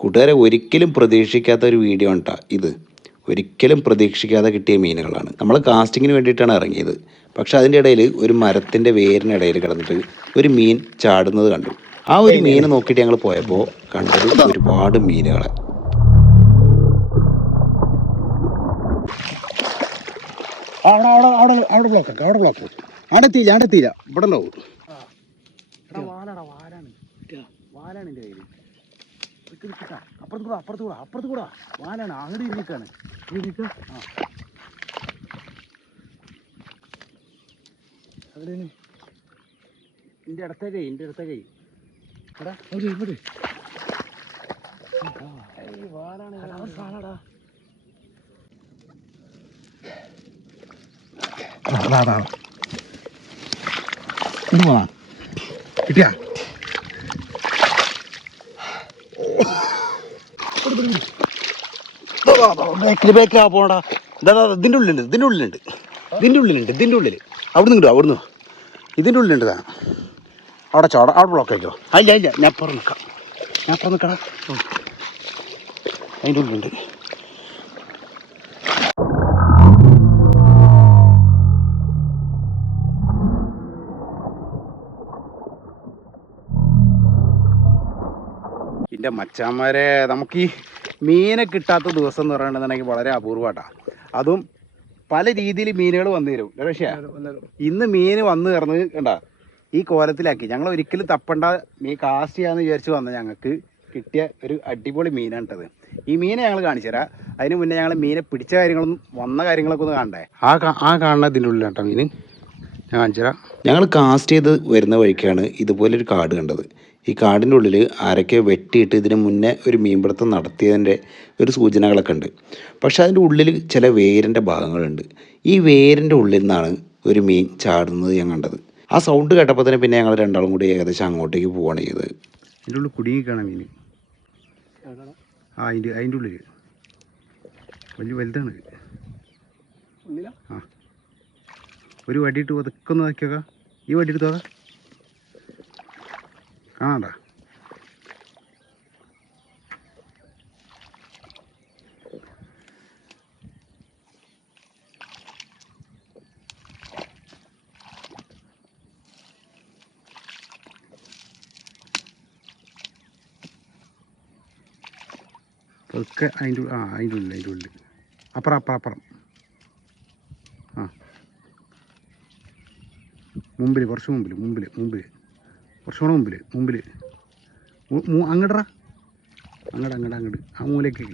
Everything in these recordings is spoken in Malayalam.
കൂട്ടുകാരെ ഒരിക്കലും പ്രതീക്ഷിക്കാത്ത ഒരു വീഡിയോ ആണ് ട്ടാ ഇത്. ഒരിക്കലും പ്രതീക്ഷിക്കാതെ കിട്ടിയ മീനുകളാണ്. നമ്മൾ കാസ്റ്റിങ്ങിന് വേണ്ടിയിട്ടാണ് ഇറങ്ങിയത്. പക്ഷെ അതിന്റെ ഇടയിൽ ഒരു മരത്തിന്റെ വേരിനിടയിൽ കിടന്നിട്ട് ഒരു മീൻ ചാടുന്നത് കണ്ടു. ആ ഒരു മീനെ നോക്കിയിട്ട് ഞങ്ങൾ പോയപ്പോൾ കണ്ടത് ഒരുപാട് മീനുകളെ. അവിടെ അവിടെ അവിടെ അവിടെ ബ്ലോക്ക് ആക്കാം അവിടെ ബ്ലോക്ക് അവിടെ എത്തിയില്ല അവിടെ എത്തിയില്ല ഇവിടെ ഉണ്ടാവും. വാലാണ്. എന്റെ കയ്യിൽ അപ്പുറത്ത് കൂടാ അപ്പുറത്ത് കൂടാ അപ്പുറത്ത് കൂടാ വാലാണ് അങ്ങോട്ട് ഇരിക്കാണ്. ആ. എവിടെയാണ് എന്റെ അടുത്ത കൈ എന്റെ അടുത്ത കൈ എടാ അവിടെ പോവാ കിട്ടിയാ? ബാക്കിൽ ആ പോണടാ. ഇതാ ഇതാ, ഇതിന്റെ ഉള്ളിലുണ്ട് ഇതിന്റെ ഉള്ളിലുണ്ട്. ഇതിന്റെ ഉള്ളിലുണ്ട് ഇതിന്റെ ഉള്ളിൽ അവിടുന്ന് കിട്ടും അവിടുന്ന് ഇതിന്റെ ഉള്ളിലുണ്ട് താ അവിടെ ചോട അവിടെ ബ്ലോക്ക് ആയിക്കോ. അല്ല ഇല്ല ഞാൻ അപ്പുറം നിൽക്കാം ഞാൻ അപ്പുറം നിൽക്കടാ അതിന്റെ ഉള്ളിലുണ്ട്. മച്ചാന്മാരെ നമുക്ക് ഈ മീനെ കിട്ടാത്ത ദിവസം എന്ന് പറയുകയാണെന്നുണ്ടെങ്കിൽ വളരെ അപൂർവമായിട്ടാണ് അതും പല രീതിയിൽ മീനുകൾ വന്നു തരും പക്ഷേ ഇന്ന് മീൻ വന്നു കയറുന്നത് കണ്ട ഈ കോലത്തിലാക്കി. ഞങ്ങൾ ഒരിക്കലും തപ്പണ്ട മീൻ കാസ്റ്റ് ചെയ്യാന്ന് വിചാരിച്ച് വന്ന ഞങ്ങൾക്ക് കിട്ടിയ ഒരു അടിപൊളി മീനാണിട്ടത് ഈ മീനെ ഞങ്ങൾ കാണിച്ചു തരാം. അതിന് മുന്നേ ഞങ്ങൾ മീനെ പിടിച്ച കാര്യങ്ങളൊന്നും വന്ന കാര്യങ്ങളൊക്കെ ഒന്ന് കാണണ്ടേ? ആ ആ കാണുന്ന ഇതിന്റെ ഉള്ളിലാട്ടോ മീൻ ഞാൻ കാണിച്ചു തരാം. ഞങ്ങൾ കാസ്റ്റ് ചെയ്ത് വരുന്ന വഴിക്കാണ് ഇതുപോലൊരു കാട് കണ്ടത്. ഈ കാടിന്റെ ഉള്ളിൽ ആരൊക്കെ വെട്ടിയിട്ട് ഇതിന് മുന്നേ ഒരു മീൻപിടുത്തം നടത്തിയതിന്റെ ഒരു സൂചനകളൊക്കെ ഉണ്ട്. പക്ഷെ അതിന്റെ ഉള്ളിൽ ചില വേരിന്റെ ഭാഗങ്ങളുണ്ട്. ഈ വേരിന്റെ ഉള്ളിൽ നിന്നാണ് ഒരു മീൻ ചാടുന്നത് ഞാൻ കണ്ടത്. ആ സൗണ്ട് കേട്ടപ്പോൾ തന്നെ പിന്നെ ഞങ്ങൾ രണ്ടാളും കൂടി ഏകദേശം അങ്ങോട്ടേക്ക് പോവുകയാണ് ചെയ്തത്. അതിന്റെ ഉള്ളിൽ കുടുങ്ങിക്കാണ് മീൻ ആ അതിന്റെ അതിന്റെ ഉള്ളിൽ വലിയ വലുതാണ്. ആ. ഒരു വടിയിട്ട് ഒതുക്കെ ഈ വടി എടുത്തോക്ക കാണാണ്ട ഒക്കെ അതിന്റെ ആ അതിന്റെ ഉള്ളിൽ അതിന്റെ ഉള്ളിൽ. അപ്പുറം അപ്പുറം അപ്പുറം. ആ. മുമ്പിൽ കുറച്ച് മുമ്പിൽ മുമ്പിൽ മുമ്പിൽ കുറച്ചുകൂടെ മുമ്പിൽ മുമ്പിൽ അങ്ങട്ര അങ്ങട്. അങ്ങട് അങ്ങട് ആ മൂലയ്ക്ക്.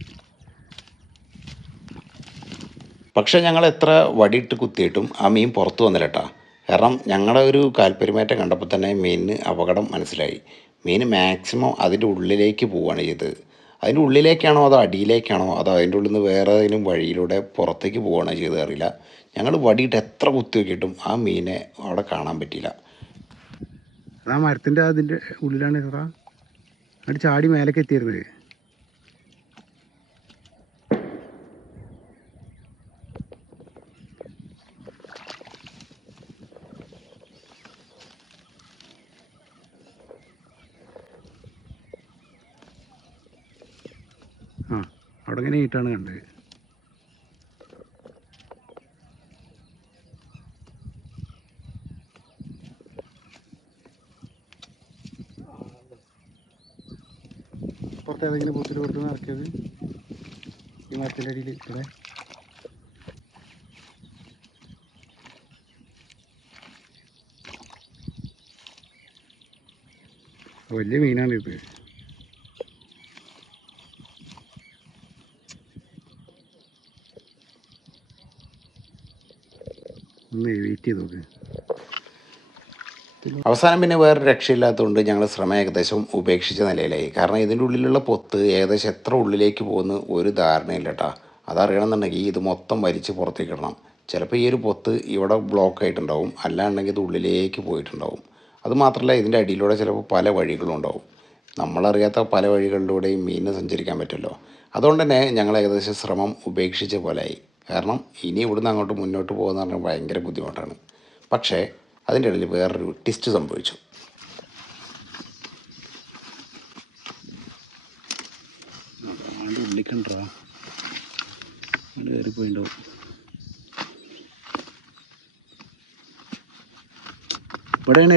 പക്ഷെ ഞങ്ങൾ എത്ര വടിയിട്ട് കുത്തിയിട്ടും ആ മീൻ പുറത്തു വന്നില്ല കേട്ടാ കാരണം ഞങ്ങളുടെ ഒരു കാൽപ്പെരുമാറ്റം കണ്ടപ്പോൾ തന്നെ മീനിന് അപകടം മനസ്സിലായി. മീൻ മാക്സിമം അതിന്റെ ഉള്ളിലേക്ക് പോവുകയാണ് ചെയ്തത്. അതിന്റെ ഉള്ളിലേക്കാണോ അതോ അടിയിലേക്കാണോ അതോ അതിന്റെ ഉള്ളിൽ നിന്ന് വേറെ ഏതെങ്കിലും വഴിയിലൂടെ പുറത്തേക്ക് പോവുകയാണോ ചെയ്തത് അറിയില്ല. ഞങ്ങൾ വടിയിട്ട് എത്ര കുത്തി നോക്കിയിട്ടും ആ മീനെ അവിടെ കാണാൻ പറ്റിയില്ല. അതാ മരത്തിന്റെ അതിന്റെ ഉള്ളിലാണ് സാറാ അങ്ങോട്ട് ചാടി മേലേക്ക് എത്തിയിരുന്നത് ആ അവിടെ ഇങ്ങനെ ഈട്ടാണ് കണ്ടത് പുറത്ത് ഏതെങ്കിലും പൂത്തിൽ കൊടുത്ത് നടക്കിയത് ഈ മരത്തിന്റെ അടിയിൽ ഇവിടെ വലിയ മീനാണ് ഇത്. ഒന്ന് വെയിറ്റ് ചെയ്ത് നോക്ക്. അവസാനം പിന്നെ വേറെ രക്ഷയില്ലാത്തതുകൊണ്ട് ഞങ്ങൾ ശ്രമം ഏകദേശം ഉപേക്ഷിച്ച നിലയിലായി. കാരണം ഇതിന്റെ ഉള്ളിലുള്ള പൊത്ത് ഏകദേശം എത്ര ഉള്ളിലേക്ക് പോകുന്ന ഒരു ധാരണയില്ല കേട്ടോ അതറിയണമെന്നുണ്ടെങ്കിൽ ഇത് മൊത്തം വലിച്ച് പുറത്തേക്ക് ഇടണം. ചിലപ്പോൾ ഈ ഒരു പൊത്ത് ഇവിടെ ബ്ലോക്ക് ആയിട്ടുണ്ടാവും. അല്ലാണ്ടെങ്കിൽ ഇത് ഉള്ളിലേക്ക് പോയിട്ടുണ്ടാവും. അതുമാത്രമല്ല ഇതിന്റെ അടിയിലൂടെ ചിലപ്പോൾ പല വഴികളും ഉണ്ടാവും. നമ്മളറിയാത്ത പല വഴികളിലൂടെയും മീനിന് സഞ്ചരിക്കാൻ പറ്റുമല്ലോ. അതുകൊണ്ട് തന്നെ ഞങ്ങൾ ഏകദേശം ശ്രമം ഉപേക്ഷിച്ച പോലെയായി. കാരണം ഇനി ഇവിടുന്ന് അങ്ങോട്ട് മുന്നോട്ട് പോകുന്ന പറഞ്ഞാൽ ഭയങ്കര ബുദ്ധിമുട്ടാണ്. പക്ഷേ അതിന്റെ ഇടയിൽ വേറൊരു ട്വിസ്റ്റ് സംഭവിച്ചു. ഇവിടെയാണ്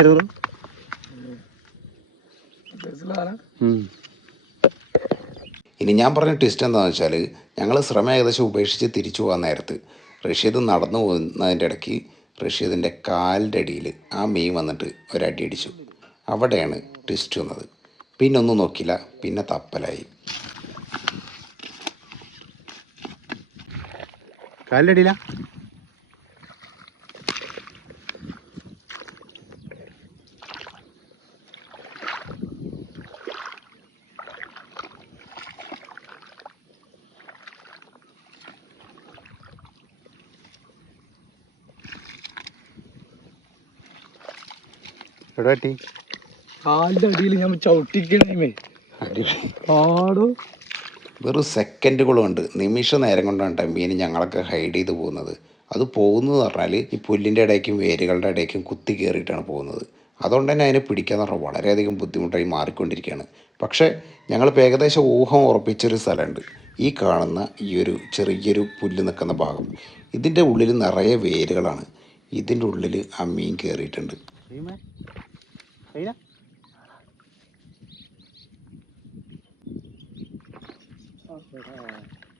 ഇനി ഞാൻ പറഞ്ഞ ട്വിസ്റ്റ് എന്താണെന്ന് വെച്ചാൽ ഞങ്ങൾ ശ്രമം ഏകദേശം ഉപേക്ഷിച്ച് തിരിച്ചു പോകാൻ നേരത്ത് റഷീദ് നടന്നു പോകുന്നതിന്റെ ഇടയ്ക്ക് റഷീദിന്റെ കാലിന്റെ അടിയിൽ ആ മീൻ വന്നിട്ട് ഒരടി അടിച്ചു അവിടെയാണ് ട്വിസ്റ്റ് വന്നത്. പിന്നെ ഒന്നും നോക്കില്ല പിന്നെ തപ്പലായി. കാലിലടിയില്ല എവിടെ പറ്റി? കാലിന്റെ അടിയിൽ ഞാൻ ചവിട്ടിക്കണേ പാടോ വെറും സെക്കൻഡുകൾ കൊണ്ട് നിമിഷ നേരം കൊണ്ടാണ് മീൻ ഞങ്ങളൊക്കെ ഹൈഡ് ചെയ്ത് പോകുന്നത്. അത് പോകുന്നത് പറഞ്ഞാൽ ഈ പുല്ലിന്റെ ഇടയ്ക്കും വേരുകളുടെ ഇടയ്ക്കും കുത്തി കയറിയിട്ടാണ് പോകുന്നത്. അതുകൊണ്ട് തന്നെ അതിനെ പിടിക്കാന്ന് പറഞ്ഞാൽ വളരെയധികം ബുദ്ധിമുട്ടായി മാറിക്കൊണ്ടിരിക്കുകയാണ്. പക്ഷേ ഞങ്ങളിപ്പോൾ ഏകദേശം ഊഹം ഉറപ്പിച്ചൊരു സ്ഥലമുണ്ട്. ഈ കാണുന്ന ഈ ഒരു ചെറിയൊരു പുല്ല് നിൽക്കുന്ന ഭാഗം. ഇതിന്റെ ഉള്ളിൽ നിറയെ വേരുകളാണ്. ഇതിന്റെ ഉള്ളിൽ ആ മീൻ കയറിയിട്ടുണ്ട് đấy đó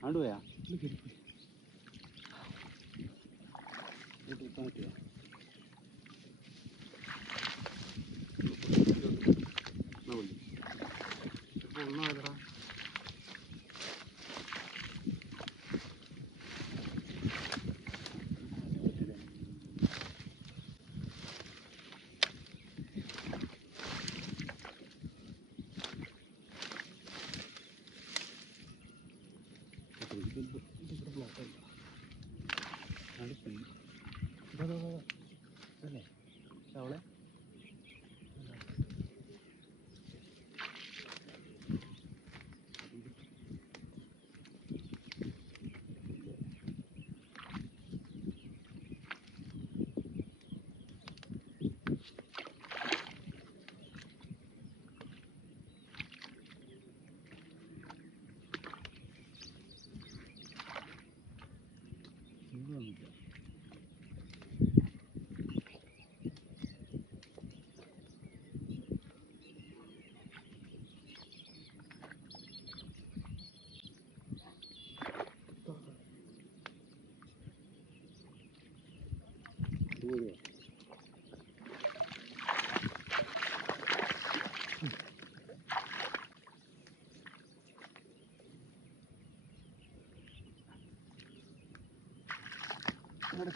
nó đuổi à Hãy subscribe cho kênh Ghiền Mì Gõ Để không bỏ lỡ những video hấp dẫn റീമേ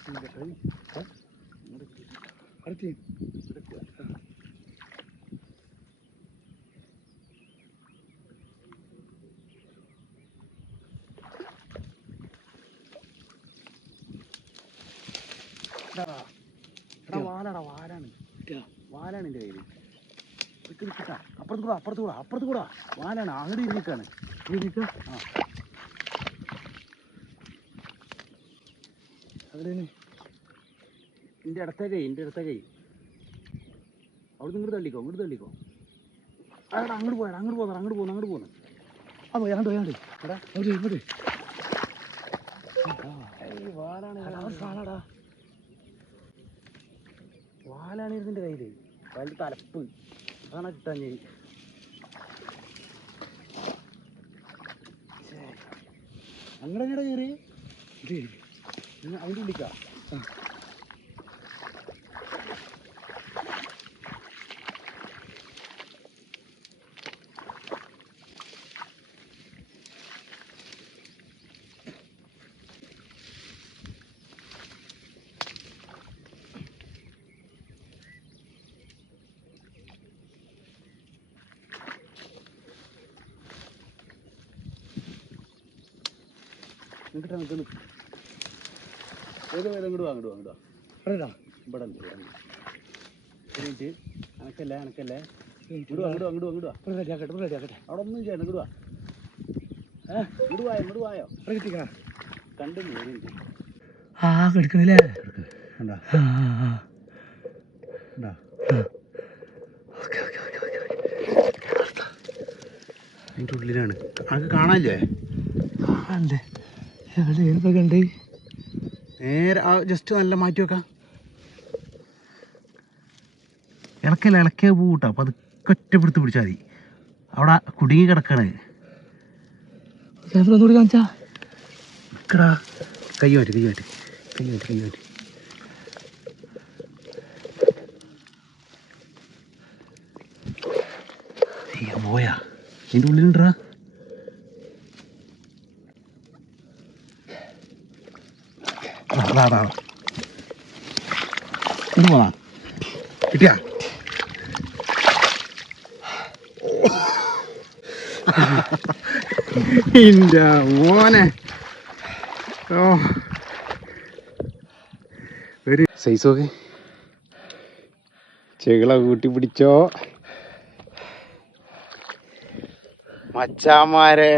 Reena ആണ്ട് പോയാ വാലാടാ വാലാണ് വാലാണ് എന്റെ കയ്യിൽ കിട്ടാ അപ്പുറത്ത് കൂടാ അപ്പുറത്ത് കൂടാ അപ്പുറത്ത് കൂടാ. വാലാണ് അങ്ങോട്ട് ഇരിക്കാണ്. ആ. അവിടെയാണ് എന്റെ അടുത്ത കൈ എന്റെ അടുത്ത കൈ. അവിടെ നിന്ന് ഇങ്ങോട്ട് തള്ളിക്കോ ഇങ്ങോട്ട് തള്ളിക്കോ. അടാ അങ്ങോട്ട് പോയാ അങ്ങോട്ട് പോകാം അങ്ങോട്ട് പോകുന്നു അങ്ങോട്ട് പോകുന്നു ആ പോയി അങ്ങോട്ട് പോയി അങ്ങോട്ട് എടാ. അങ്ങോട്ട് ഇങ്ങോട്ട് വാലാടാ വാലാണ് ഇരുന്നിന്റെ കയ്യിൽ വലിയ തലപ്പ്. അതാണ് കിട്ടാഞ്ഞ് അങ്ങനെ കേറി കയറി? അതിന്റെ ഉള്ളിക്കാ. നിൽക്കട്ടെ നിൽക്കുന്നു. ഏത് വേദം ഇങ്ങോട്ട് വാ അങ്ങോട്ട് വാ അങ്ങോട്ട് വാ. ഇവിടെ ഉണ്ട് ഉണ്ട്. മിനിറ്റ്. അനക്കല്ലേ അനക്കല്ലേ? ഇങ്ങോട്ട് വാ അങ്ങോട്ട് വാ അങ്ങോട്ട് വാ അവിടെ ഒന്നും ചെയ്യണ്ട ഇങ്ങോട്ട് വാ. ഇങ്ങോട്ട് വായോ ഇങ്ങോട്ട് വായോ? അവിടെ കിട്ടിക്കണ? കണ്ടു? ആ കിടക്കുന്നില്ലേ ഓക്കെ അതിന്റെ ഉള്ളിലാണ്. അനക്ക് കാണാല്ലേ കണ്ടേ ഇപ്പൊ കണ്ടേ നേരെ ആ ജസ്റ്റ് നല്ല മാറ്റി വെക്കാം. ഇളക്കല്ല ഇളക്കിയ പോകട്ടോ അപ്പോൾ അത് ഒറ്റപ്പെടുത്ത് പിടിച്ചാൽ മതി. അവിടെ കുടുങ്ങി കിടക്കണേ. ക്യാമറ ഒന്നുകൂടി കാണിച്ചാ. നിക്കടാ. കൈ മാറ്റി കൈ മാറ്റി. കൈ മാറ്റി കൈ മാറ്റി. പോയാ. ഇതിന്റെ ഉള്ളിലുണ്ടാ. അതാ അതാ ഇത് പോന്നാ കിട്ടിയാ? ഇന്റെ മോനെ. ഓ. ഒരു സൈസ് നോക്ക്. ചെകിള കൂട്ടി പിടിച്ചോ. മച്ചാമാരെ.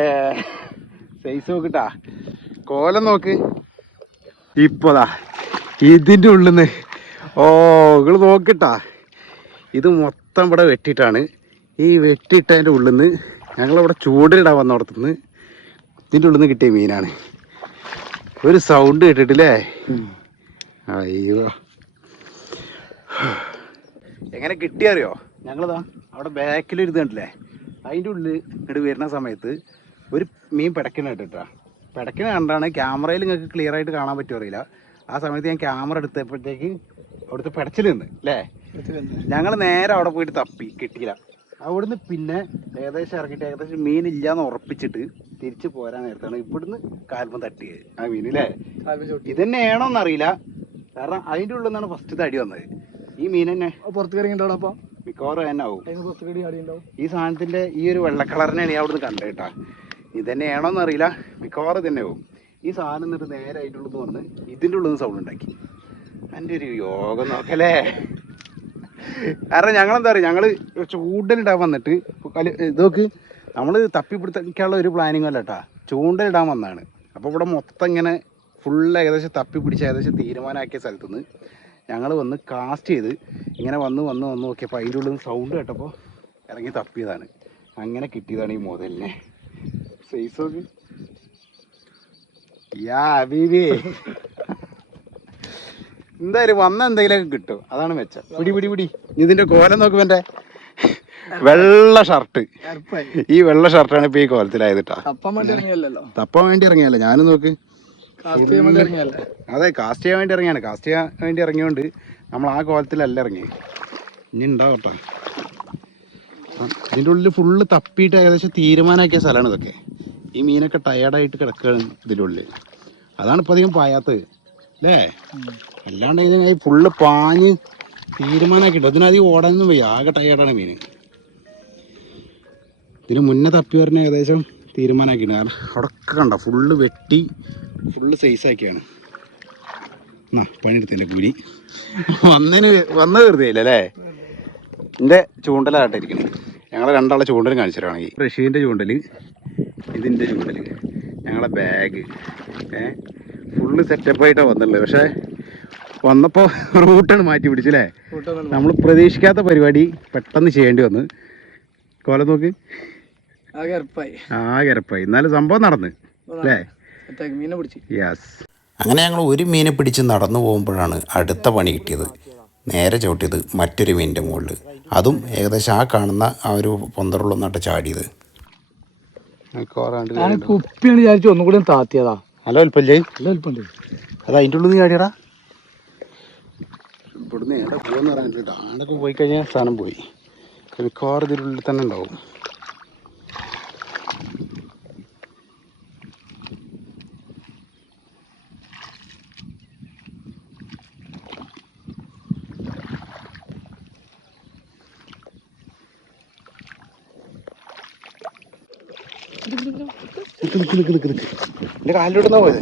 സൈസ് നോക്കിട്ടാ കോലം നോക്ക്. ഇപ്പതാ. ഇതിന്റെ ഉള്ളിന്ന്. ഓ ഇങ്ങൾ നോക്കിട്ടാ. ഇത് മൊത്തം ഇവിടെ വെട്ടിയിട്ടാണ്. ഈ വെട്ടിയിട്ടതിന്റെ ഉള്ളിൽ നിന്ന് ഞങ്ങളിവിടെ ചൂടിലിടാൻ വന്നോടത്തുനിന്ന് ഇതിന്റെ ഉള്ളിൽ നിന്ന് കിട്ടിയ മീനാണ്. ഒരു സൗണ്ട് കേട്ടിട്ടില്ലേ? അയ്യോ. എങ്ങനെ കിട്ടിയറിയോ? ഞങ്ങളിതാ അവിടെ ബാക്കിലിരുന്നുണ്ടല്ലേ കണ്ടില്ലേ? അതിന്റെ ഉള്ളിൽ ഇങ്ങോട്ട് വരുന്ന സമയത്ത് ഒരു മീൻ പിടക്കണ കേട്ടിട്ടാ. പിടക്കിന കണ്ടാണ് ക്യാമറയിൽ നിങ്ങൾക്ക് ക്ലിയർ ആയിട്ട് കാണാൻ പറ്റുമോ അറിയില്ല. ആ സമയത്ത് ഞാൻ ക്യാമറ എടുത്തപ്പോഴത്തേക്ക് അവിടുത്തെ പിടച്ചിൽ നിന്ന് അല്ലേ ഞങ്ങൾ നേരെ അവിടെ പോയിട്ട് തപ്പി കിട്ടിയില്ല. അവിടുന്ന് പിന്നെ ഏകദേശം ഇറങ്ങിയിട്ട് ഏകദേശം മീൻ ഇല്ലാന്ന് ഉറപ്പിച്ചിട്ട് തിരിച്ചു പോരാൻ നേരത്താണ് ഇവിടുന്ന് കാൽപ്പം തട്ടിയത്. ആ മീൻ അല്ലേ ഇത് തന്നെയാണോന്ന് അറിയില്ല. കാരണം അതിന്റെ ഉള്ളിൽ നിന്നാണ് ഫസ്റ്റ് തടി വന്നത്. ഈ മീൻ തന്നെ. പുറത്ത് അപ്പൊ മിക്കവാറും തന്നെ ആവും. ഈ സാധനത്തിന്റെ ഈ ഒരു വെള്ള കളറിനെയാണ് ഞാൻ അവിടുന്ന് കണ്ടത് കേട്ടാ എന്നറിയില്ല മിക്കവാറും തന്നെ പോകും ഈ സാധനം എന്നിട്ട് നേരെ അതിന്റെ വന്ന് ഇതിന്റെ ഉള്ളിൽ നിന്ന് സൗണ്ട് ഉണ്ടാക്കി. എന്റെ ഒരു യോഗം നോക്കല്ലേ? കാരണം ഞങ്ങളെന്താ പറയുക ഞങ്ങൾ ചൂണ്ടലിടാൻ വന്നിട്ട് കൽ ഇത് നോക്ക്. നമ്മൾ തപ്പിപ്പിടിക്കാനുള്ള ഒരു പ്ലാനിങ് അല്ല കേട്ടാ ചൂണ്ടലിടാൻ വന്നതാണ് അപ്പോൾ ഇവിടെ മൊത്തം ഇങ്ങനെ ഫുൾ ഏകദേശം തപ്പിപ്പിടിച്ച് ഏകദേശം തീരുമാനമാക്കിയ സ്ഥലത്ത് നിന്ന് ഞങ്ങൾ വന്ന് കാസ്റ്റ് ചെയ്ത് ഇങ്ങനെ വന്ന് വന്ന് വന്ന് നോക്കിയപ്പോൾ അതിന്റെ ഉള്ളിൽ സൗണ്ട് കേട്ടപ്പോൾ ഇറങ്ങി തപ്പിയതാണ്. അങ്ങനെ കിട്ടിയതാണ് ഈ മുതലിനെ സൈസ് നോക്ക് യാ ബീബി എന്തായാലും വന്ന എന്തെങ്കിലുമൊക്കെ കിട്ടും. അതാണ് മെച്ചം. പിടി പിടി പിടി. ഇതിന്റെ കോലം നോക്കുമ്പോ എന്റെ വെള്ള ഷർട്ട് ഈ വെള്ള ഷർട്ടാണ് ഇപ്പൊ ഈ ഇറങ്ങിയല്ലോ തപ്പാൻ വേണ്ടി ഇറങ്ങിയല്ല? ഞാനും നോക്ക്. അതെ കാസ്റ്റ് ചെയ്യാൻ വേണ്ടി ഇറങ്ങിയാണ്. കാസ്റ്റ് ചെയ്യാൻ വേണ്ടി ഇറങ്ങിയോണ്ട് നമ്മൾ ആ കോലത്തിലല്ല ഇറങ്ങി ഇനി ഉണ്ടാവട്ടെ. ആ, ഇതിന്റെ ഉള്ളിൽ ഫുള്ള് തപ്പിയിട്ട് ഏകദേശം തീരുമാനമാക്കിയ സ്ഥലമാണ് ഇതൊക്കെ. ഈ മീനൊക്കെ ടയേർഡായിട്ട് കിടക്കുകയാണ് ഇതിന്റെ ഉള്ളിൽ അതാണ് ഇപ്പോൾ അധികം പായാത്തത്. അല്ലേ അല്ലാണ്ട് ഇതിനെ ഫുള്ള് പാഞ്ഞ് തീരുമാനമാക്കിട്ടോ അതിനധികം ഓടാനൊന്നും വയ്യ. ആകെ ടയേർഡാണ് മീൻ ഇതിന് മുന്നേ തപ്പി പറഞ്ഞ ഏകദേശം തീരുമാനമാക്കിയിട്ടുണ്ട്. കാരണം അവിടെയൊക്കെ കണ്ട? ഫുള്ള് വെട്ടി ഫുള്ള് സൈസാക്കിയാണ് എന്നാ പണിയെടുത്തതിന്റെ കൂലി വന്നതിന് വന്നത് വെറുതെ അല്ലേ എന്റെ ചൂണ്ടലാട്ടെ ഞങ്ങളെ രണ്ടാളെ ചൂണ്ടലും കാണിച്ചു തരാണെങ്കിൽ റഷീന്റെ ചൂണ്ടൽ ഇതിന്റെ ചൂണ്ടൽ ഞങ്ങളെ ബാഗ് ഏ ഫുള്ള് സെറ്റപ്പായിട്ടാണ് വന്നുള്ളത് പക്ഷേ വന്നപ്പോൾ റൂട്ടാണ് മാറ്റി പിടിച്ചല്ലേ? നമ്മൾ പ്രതീക്ഷിക്കാത്ത പരിപാടി പെട്ടെന്ന് ചെയ്യേണ്ടി വന്ന്. കോല നോക്ക്. ആകെ കിരപ്പായി എന്നാലും സംഭവം നടന്ന്. അല്ലേ? മീനെ പിടിച്ച്. യെസ് അങ്ങനെ ഞങ്ങൾ ഒരു മീനെ പിടിച്ച് നടന്നു പോകുമ്പോഴാണ് അടുത്ത പണി കിട്ടിയത്. നേരെ ചവിട്ടിയത് മറ്റൊരു മീനിന്റെ മുകളിൽ അതും ഏകദേശം ആ കാണുന്ന ആ ഒരു പൊന്തറുള്ളൊന്നാട്ട് ചാടിയത്. കുപ്പിയാണ് വിചാരിച്ചു ഒന്നും കൂടി താത്തിയതാ. നല്ല അത് അതിന്റെ ഉള്ളിൽ നിന്ന് ചാടിയടാ. ഇവിടുന്ന് ഏടെ പോകുന്ന ആടൊക്കെ പോയി കഴിഞ്ഞാൽ സാധനം പോയി. മിക്കവാറും ഇതിനുള്ളിൽ തന്നെ ഉണ്ടാവും. നിക്ക് നിക്ക് നിക്ക് നിക്ക് പോയത്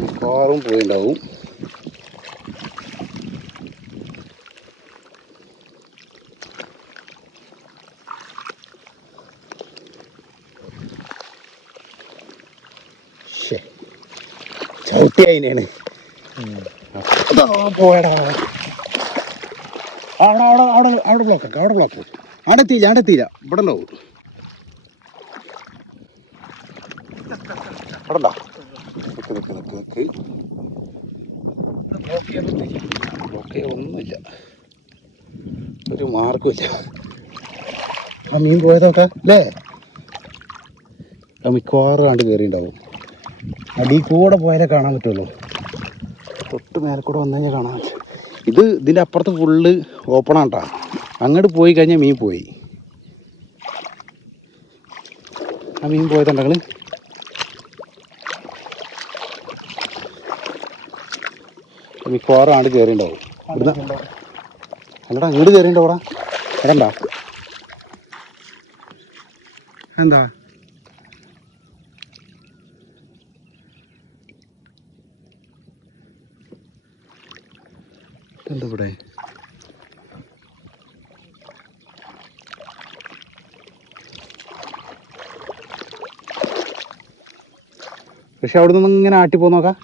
മിക്കവാറും പോയിണ്ടാവും ചവിട്ടി അതിനാണ് ഇതാ പോയടാ. അവിടെ അവിടെ അവിടെ അവിടെ ബ്ലോക്ക് ആക്കാം അവിടെ ബ്ലോക്ക് അവിടെ എത്തിയില്ല അവിടെ എത്തിയില്ല ഇവിടെ ഉണ്ടാവും. അവിടെ ഉണ്ടോ. ബ്ലോക്ക് ഒന്നുമില്ല. ഒരു മാർക്കുമില്ല ആ മീൻ പോയതൊക്കെ അല്ലേ? മിക്കവാറും കണ്ട് ഉണ്ടാവും അടി കൂടെ പോയാലേ കാണാൻ പറ്റുള്ളൂ. തൊട്ട് മേലക്കൂടെ കൂടെ വന്നു കഴിഞ്ഞാൽ കാണാൻ ഇത് ഇതിന്റെ അപ്പുറത്ത് ഫുള്ള് ഓപ്പൺ കേട്ടോ അങ്ങോട്ട് പോയി കഴിഞ്ഞാൽ മീൻ പോയി. ആ മീൻ പോയതുണ്ടെങ്കിൽ മിക്കവാറും ആണ്ട് കയറിയിട്ടുണ്ടാവും അല്ലടാ അങ്ങോട്ട് കയറിയിട്ടുണ്ടാവടാ എടണ്ടാ എന്താ എന്താ ഇവിടെ പക്ഷെ അവിടെ നിന്ന് ഇങ്ങനെ ആട്ടി പോ നോക്കാം.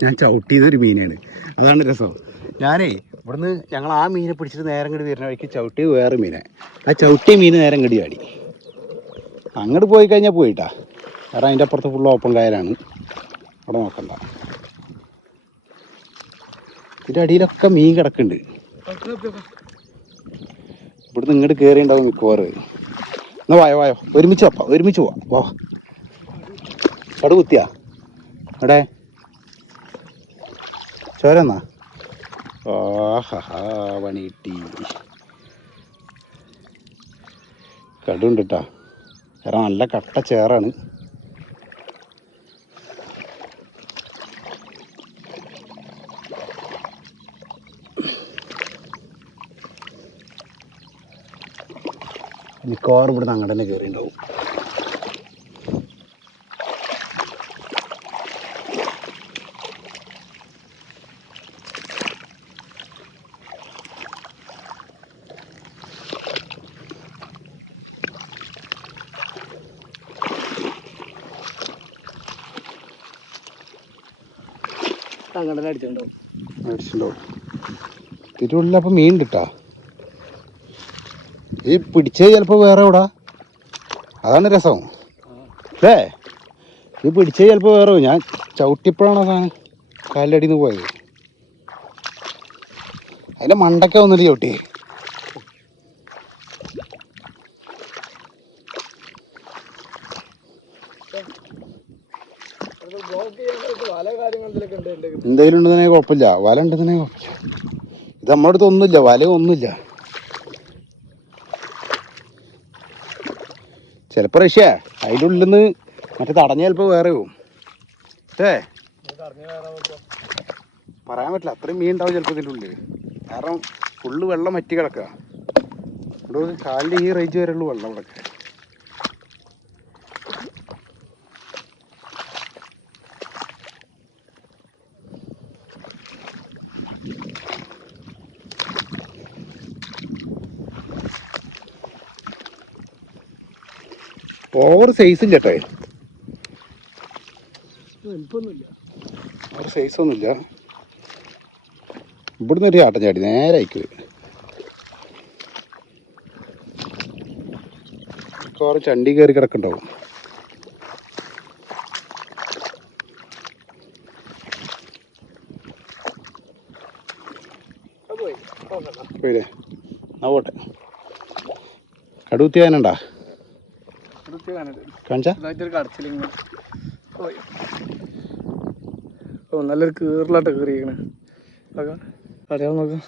ഞാൻ ചവിട്ടിയതൊരു മീനാണ്. അതാണ് രസം. ഞാനേ ഇവിടുന്ന് ഞങ്ങൾ ആ മീനെ പിടിച്ചിട്ട് നേരം കൂടി വരുന്ന വഴിക്ക് ചവിട്ടിയത് വേറെ മീനെ. ആ ചവിട്ടിയ മീൻ നേരം കടി അങ്ങോട്ട് പോയി കഴിഞ്ഞാൽ പോയിട്ടാ. കാരണം അതിന്റെ അപ്പുറത്ത് ഫുള്ള് ഓപ്പൺ കായലാണ്. അവിടെ നോക്കണ്ട. ഇതിന്റെ അടിയിലൊക്കെ മീൻ കിടക്കുന്നുണ്ട് ഇവിടുന്ന് ഇങ്ങോട്ട് കയറി ഉണ്ടാവും മിക്കവാറ്. എന്നാ വായോ വായോ. ഒരുമിച്ച് വപ്പാ ഒരുമിച്ച് പോവാ. വാ അവിടെ കുത്തിയാ. അവിടെ ചോരന്നാ ആഹാ പണി കിട്ടി. കടുണ്ട് കേട്ടാ കാരണം നല്ല കട്ട ചേറാണ്. മിക്കവാറും ഇവിടുന്ന് അങ്ങോട്ട് തന്നെ കയറിയിട്ടുണ്ടാവും മേടിച്ചിട്ടുണ്ടാവും മീൻ കിട്ടാ ഈ പിടിച്ചത് ചിലപ്പോൾ വേറെ എവിടാ? അതാണ് രസം. അല്ലേ ഈ പിടിച്ചത് ചിലപ്പോൾ വേറെ ഞാൻ ചവിട്ടിപ്പോഴാണോ സാധനം കാലിലടിയിൽ നിന്ന് പോയത്. അതിന്റെ മണ്ടക്ക വന്നില്ല ചവിട്ടി പല കാര്യങ്ങളിലൊക്കെ ഉണ്ട് എന്റെ എന്തെങ്കിലും ഉണ്ടെന്നേ കുഴപ്പമില്ല. വല ഉണ്ടെന്നേ കുഴപ്പമില്ല. ഇത് നമ്മുടെ അടുത്ത് ഒന്നുമില്ല. വല ഒന്നുമില്ല. ചിലപ്പോൾ റഷ്യ. അതിന്റെ ഉള്ളിൽ നിന്ന് മറ്റേ തടഞ്ഞ ചിലപ്പോൾ വേറെ പോവും ഏ പറയാൻ പറ്റില്ല. അത്രയും മീൻ ഉണ്ടാവും ചിലപ്പോൾ ഇതിന്റെ ഉള്ളിൽ കാരണം ഫുള്ള് വെള്ളം മറ്റി കിടക്കുക. കാലിന്റെ ഈ റേഞ്ച് വരെയുള്ളൂ വെള്ളം ഇവിടെ. ഓവർ സൈസും കേട്ടേ. ഓവർ സൈസ് ഒന്നുമില്ല. ഇവിടുന്ന് ഒരു ആട്ടം ചാടി നേരെ അയക്കു. മിക്കവാറും ചണ്ടി കയറി കിടക്കുന്നുണ്ടാവും. നോക്കണ്ട പോയില്ലേ? എന്നാ പോട്ടെ. കടുത്തി ഓ നല്ലൊരു കീറിലാട്ട് നോക്കാം അറിയാൻ നോക്കാം.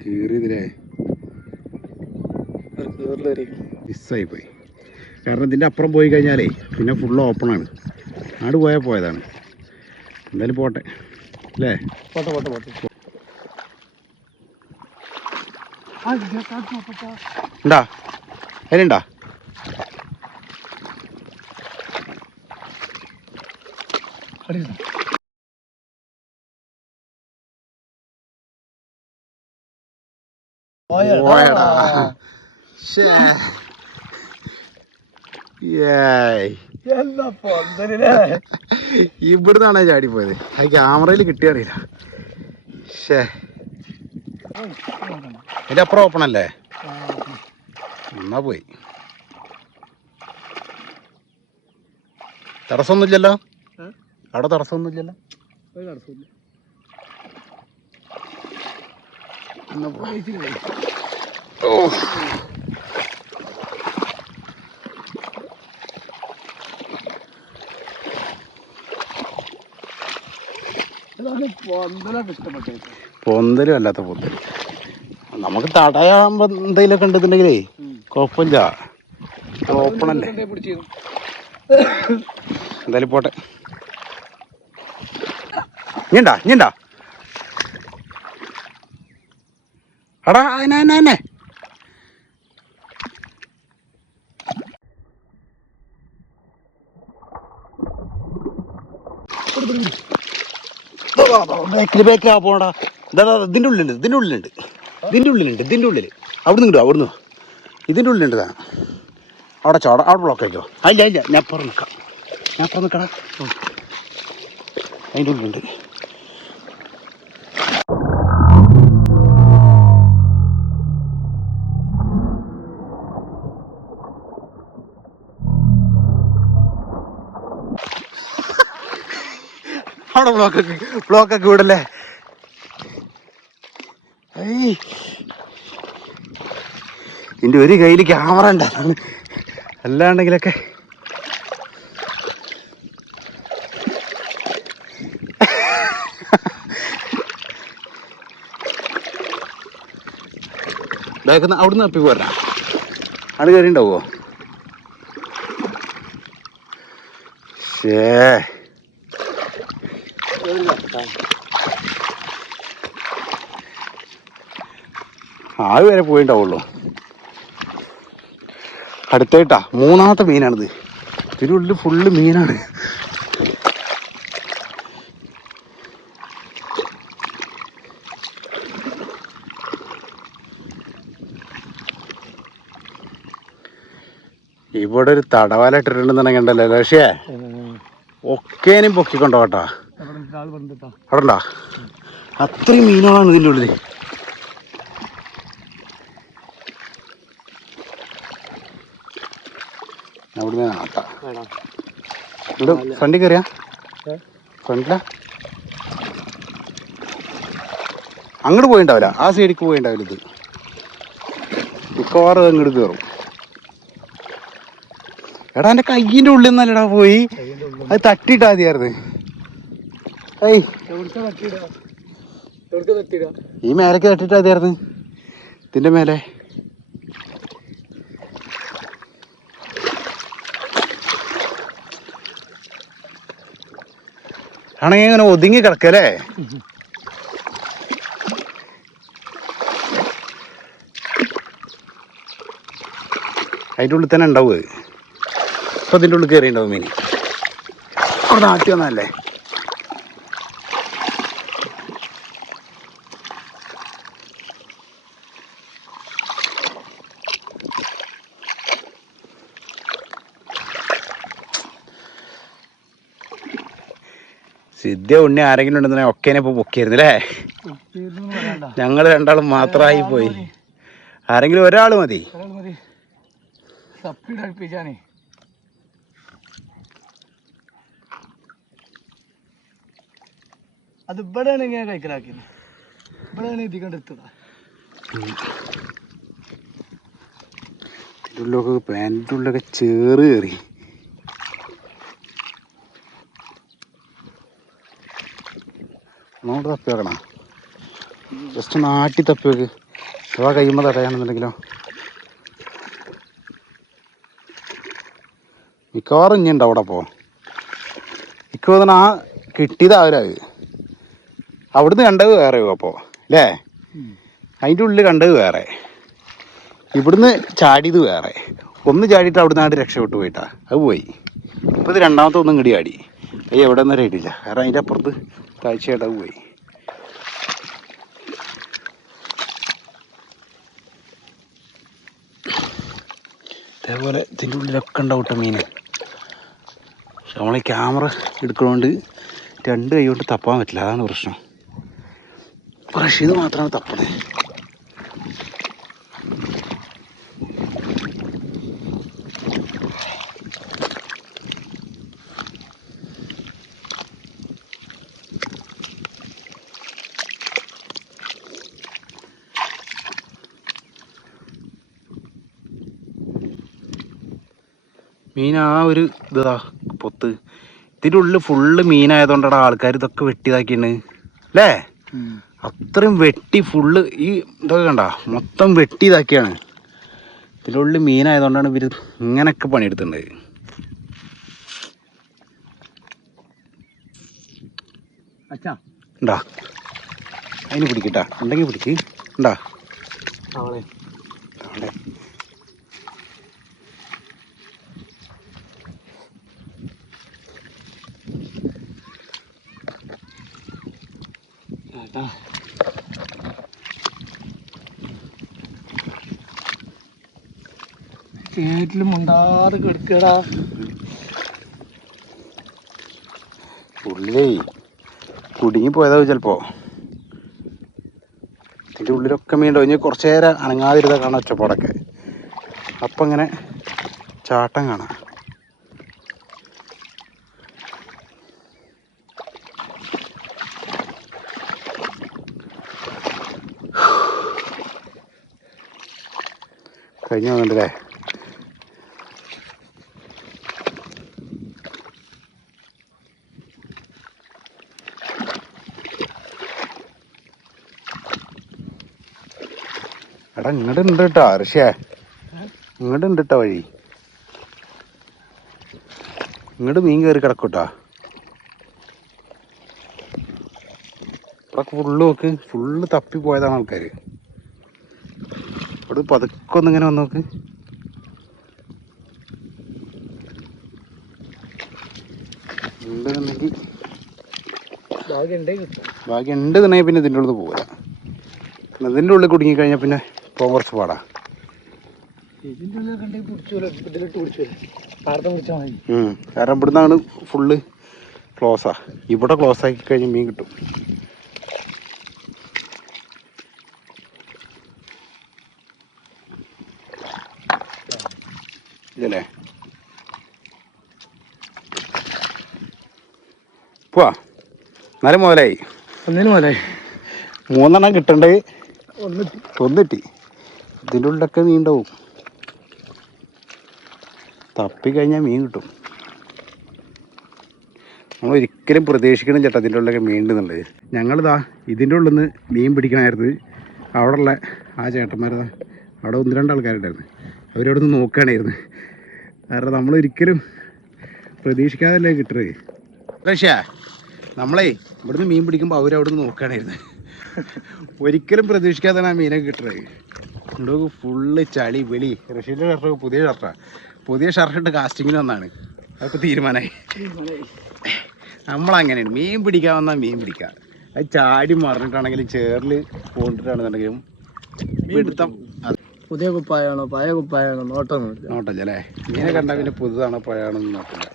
കീറിയതിലേ മിസ്സായി പോയി കാരണം ഇതിന്റെ അപ്പുറം പോയി കഴിഞ്ഞാലേ പിന്നെ ഫുള്ള് ആണ്. ആട് പോയാൽ പോയതാണ്. എന്തായാലും പോട്ടെ. അല്ലേ? പോട്ടെ പോട്ടെ പോട്ടെ. ഉണ്ടാ പോയടാ. പൊന്തലില്ലേ ഇവിടുന്നാണ് ചാടിപ്പോയത് അത് ക്യാമറയിൽ കിട്ടിയറിയില്ല. ഷേ ഇതിന്റെ അപ്പുറം ഓപ്പൺ അല്ലേ? എന്നാ പോയി. തടസ്സമൊന്നുമില്ലല്ലോ? അവിടെ തടസ്സമൊന്നുമില്ലല്ലോ? ഒരു നടത്തില്ല എന്നാ പോയി അതാണ് പൊന്തലൊക്കെ ഇഷ്ടപ്പെട്ടത് പൊന്തലും അല്ലാത്ത പൊന്തൽ നമുക്ക് തടയാകുമ്പോൾ എന്തെങ്കിലുമൊക്കെ ഉണ്ടെന്നുണ്ടെങ്കിലേ കുഴപ്പമില്ല. ഓപ്പണല്ലേ? എന്തായാലും പോട്ടെ. ഇഞ്ഞണ്ടാ ഇഞ്ഞണ്ടാ അടാ അതിനെ അതിനെ അതിനെ ബേക്കിൽ ബേക്കിൽ ആ പോണടാ. ഇതാ ഇതാ, ഇതിന്റെ ഉള്ളിലുണ്ട് ഇതിന്റെ ഉള്ളിലുണ്ട്. ഇതിന്റെ ഉള്ളിലുണ്ട് ഇതിന്റെ ഉള്ളിൽ അവിടുന്ന് കിട്ടും അവിടുന്ന് ഇതിന്റെ ഉള്ളിലുണ്ട് താ അവിടെ ചോട അവിടെ ബ്ലോക്ക് ആയിക്കോ. അല്ല ഇല്ല ഞാൻ അപ്പുറം നിൽക്കാം ഞാൻ അപ്പുറം നിൽക്കടാ അതിന്റെ ഉള്ളിലുണ്ട്. അവിടെ ബ്ലോക്കൊക്കെ ബ്ലോക്കൊക്കെ വിടല്ലേ എന്റെ ഒരു കയ്യിൽ ക്യാമറ ഉണ്ടായിരുന്നു അല്ലാണ്ടെങ്കിലൊക്കെ. ഇതാക്കുന്ന അവിടുന്ന് തപ്പി പോരാ ആൾ കയറി ഉണ്ടാവോ ഷേ ആൾ വരെ പോയിണ്ടാവുള്ളൂ. അടുത്തേട്ടാ മൂന്നാമത്തെ മീനാണിത്. ഇതിനുള്ളിൽ ഫുള്ള് മീനാണ്. ഇവിടെ ഒരു തടവാല ഇട്ടിട്ടുണ്ടെന്നുണ്ടെങ്കിൽ ഉണ്ടല്ലോ ലക്ഷ്യേ ഒക്കേനും പൊക്കിക്കൊണ്ടോ കേട്ടാ അവിടെ അത്രയും മീനുകളാണ് ഇതിന്റെ ഉള്ളിൽ അവിടുന്ന് ആട്ടാ ഇവിടെ ഫ്രണ്ടിൽ കയറിയാ ഫ്രണ്ടിലാ? അങ്ങോട്ട് പോയിണ്ടാവില്ല. ആ സൈഡിക്ക് പോയിണ്ടാവില്ല ഇത്. മിക്കവാറും അങ്ങോട്ട് കയറും എടാ എന്റെ കയ്യിന്റെ ഉള്ളിൽ നിന്നല്ലടാ പോയി. അത് തട്ടിട്ടാ അത് തട്ടിയിട്ടാ ഈ മേലേക്ക് തട്ടിട്ടാ മതിയായിരുന്നു ഇതിന്റെ മേലെ. ആണെങ്കിൽ ഇങ്ങനെ ഒതുങ്ങി കിടക്കല്ലേ? അതിന്റെ ഉള്ളിൽ തന്നെ ഉണ്ടാവും അപ്പൊ ഇപ്പം ഇതിന്റെ ഉള്ളിൽ കയറി ഉണ്ടാവും മീൻ അവിടെ നാട്ടി വന്നല്ലേ സിദ്ധ്യ ഉണ്ണി ആരെങ്കിലും ഉണ്ടെന്ന് ഒക്കേനെ ഇപ്പോൾ പൊക്കിയായിരുന്നു അല്ലേ ഞങ്ങൾ രണ്ടാളും മാത്രമായി പോയി. ആരെങ്കിലും ഒരാൾ മതി. അത് ഇവിടെയാണ് ഇങ്ങനെ കഴിക്കലാക്കിയത് ഇവിടെയാണ് ഇത് കണ്ടെത്തുക ഇതിന്റെ ഉള്ളിലൊക്കെ പാന്റിന്റെ ഉള്ളിലൊക്കെ ചേറ് കയറി. നോട്ട് തപ്പി വെക്കണ ജസ്റ്റ് ഒന്ന് ആട്ടി തപ്പി വെക്ക് അഥവാ കഴിയുമ്പോൾ തടയാണെന്നുണ്ടെങ്കിലോ. മിക്കവാറും ഇനി ഉണ്ട് അവിടെ പോ. മിക്ക തോന്നണ ആ കിട്ടിയതാവില്ല അത് അവിടുന്ന് കണ്ടത് വേറെ അപ്പോൾ അല്ലേ? അതിന്റെ ഉള്ളിൽ കണ്ടത് വേറെ. ഇവിടുന്ന് ചാടിയത് വേറെ. ഒന്ന് ചാടിയിട്ട് അവിടുന്ന് ആട് രക്ഷപ്പെട്ടു പോയിട്ടാ. അത് പോയി. ഇപ്പോൾ ഇത് രണ്ടാമത്തെ ഒന്നും ഇങ്ങടി ആടി അത് എവിടെ നിന്ന് റേറ്റില്ല കാരണം അതിന്റെ അപ്പുറത്ത് താഴ്ച ഇടവ് പോയി. അതേപോലെ ഇതിന്റെ ഉള്ളിലൊക്കെ ഉണ്ടാവും കേട്ടോ മീൻ. പക്ഷെ നമ്മളെ ക്യാമറ എടുക്കണോണ്ട് രണ്ട് കൈ കൊണ്ട് തപ്പാൻ പറ്റില്ല. അതാണ് പ്രശ്നം. പക്ഷേ ഇത് മാത്രമാണ് തപ്പണേ മീൻ ആ ഒരു ഇതാ പൊത്ത്. ഇതിന്റെ ഉള്ളിൽ ഫുള്ള് മീനായതുകൊണ്ടാണ് ആൾക്കാർ ഇതൊക്കെ വെട്ടിയതാക്കിയാണ്. അല്ലേ അത്രയും വെട്ടി ഫുള്ള് ഈ ഇതൊക്കെ കണ്ട മൊത്തം വെട്ടി ഇതാക്കിയാണ് ഇതിന്റെ ഉള്ളിൽ മീനായതുകൊണ്ടാണ് ഇവർ ഇങ്ങനെയൊക്കെ പണിയെടുത്തിട്ടുണ്ട് അച്ഛാ. ഉണ്ടാ അതിന് പിടിക്കട്ടാ ഉണ്ടെങ്കിൽ പിടിക്ക്. ഉണ്ടാ അവളെ അവിടെ ചേട്ടാ ചേറ്റിലും മുണ്ടാതെ കിടക്കടാ. കുടുങ്ങി പോയതാവും ചിലപ്പോ. ഇതിന്റെ ഉള്ളിലൊക്കെ മീണ്ടോ ഇനി കുറച്ച് നേരം അനങ്ങാതിരുന്ന കാണാം ഒച്ചപ്പാടൊക്കെ. അപ്പം ഇങ്ങനെ ചാട്ടം കാണാം. കഴിഞ്ഞു വന്നിട്ടല്ലേ എടാ ഇങ്ങോട്ട് ഉണ്ട് കേട്ടോ ഋഷിയെ ഇങ്ങോട്ട് ഉണ്ട് കേട്ടോ വഴി. ഇങ്ങോട്ട് മീൻ കയറി കിടക്കൂട്ടോ. ഇവിടെ ഫുള്ള് നോക്ക് ഫുള്ള് തപ്പി പോയതാണ് ആൾക്കാർ ഇവിടെ പതുക്കെ ഒന്ന് ഇങ്ങനെ വന്ന് നോക്ക്. ഉണ്ടെന്നുണ്ടെങ്കിൽ ഭാഗ്യം ഉണ്ടേ കിട്ടും. ബാക്കി ഉണ്ട് തന്നെ പിന്നെ ഇതിന്റെ ഉള്ളിൽ പോകില്ല ഇതിന്റെ ഉള്ളിൽ കുടുങ്ങി കഴിഞ്ഞാൽ പിന്നെ പോകാൻ കുറച്ച് പാടാ. കാരണം ഇവിടുന്നാണ് ഫുള്ള് ക്ലോസാ ഇവിടെ ക്ലോസ് ആക്കി കഴിഞ്ഞാൽ മീൻ കിട്ടും. ഇതല്ലേ പോവാ. എന്നാലും മുതലായി. ഒന്നിനു മുതലായി. മൂന്നെണ്ണം കിട്ടണ്ടേ. ഒന്ന് ഒന്നിട്ടി. ഇതിന്റെ ഉള്ളിലൊക്കെ മീൻ തപ്പിക്കഴിഞ്ഞാൽ തപ്പി കഴിഞ്ഞാൽ മീൻ കിട്ടും. നമ്മൾ ഒരിക്കലും പ്രതീക്ഷിക്കണം ചേട്ടാ ഇതിന്റെ ഉള്ളിലൊക്കെ മീൻ ഉണ്ടെന്നുള്ളത്. ഞങ്ങളിതാ ഇതിന്റെ ഉള്ളിൽ നിന്ന് മീൻ പിടിക്കണമായിരുന്നു അവിടെയുള്ള ആ ചേട്ടന്മാരതാ. അവിടെ ഒന്ന് രണ്ട് ആൾക്കാരുണ്ടായിരുന്നു. അവരവിടെ നിന്ന് നോക്കുകയാണായിരുന്നു. കാരണം നമ്മൾ ഒരിക്കലും പ്രതീക്ഷിക്കാതല്ലേ കിട്ടുന്നത് പക്ഷേ നമ്മളെ ഇവിടുന്ന് മീൻ പിടിക്കുമ്പോൾ അവർ നിന്ന് നോക്കുകയാണായിരുന്നു ഒരിക്കലും പ്രതീക്ഷിക്കാതെയാണ് ആ മീനൊക്കെ കിട്ടുന്നത് ഉണ്ടോ ഫുള്ള് ചളി വെളി. റഷ്യന്റെ ഷർട്ട് പുതിയ ഷർട്ടാണ് പുതിയ ഷർട്ട് കാസ്റ്റിങ്ങിന് വന്നാണ്. അതൊക്കെ തീരുമാനമായി നമ്മളങ്ങനെയാണ്. മീൻ പിടിക്കാൻ വന്നാൽ മീൻ പിടിക്കാം. അത് ചാടി മറിഞ്ഞിട്ടാണെങ്കിലും ചേറിൽ പോണ്ടിട്ടാണെന്നുണ്ടെങ്കിലും പിടുത്തം പുതിയ കുപ്പായാണോ പഴയ കുപ്പായാണോ നോട്ടൊന്നുമില്ല നോട്ടല്ലേ മീനെ കണ്ടാൽ പിന്നെ പുതുതാണോ പഴയാണോ നോട്ടില്ല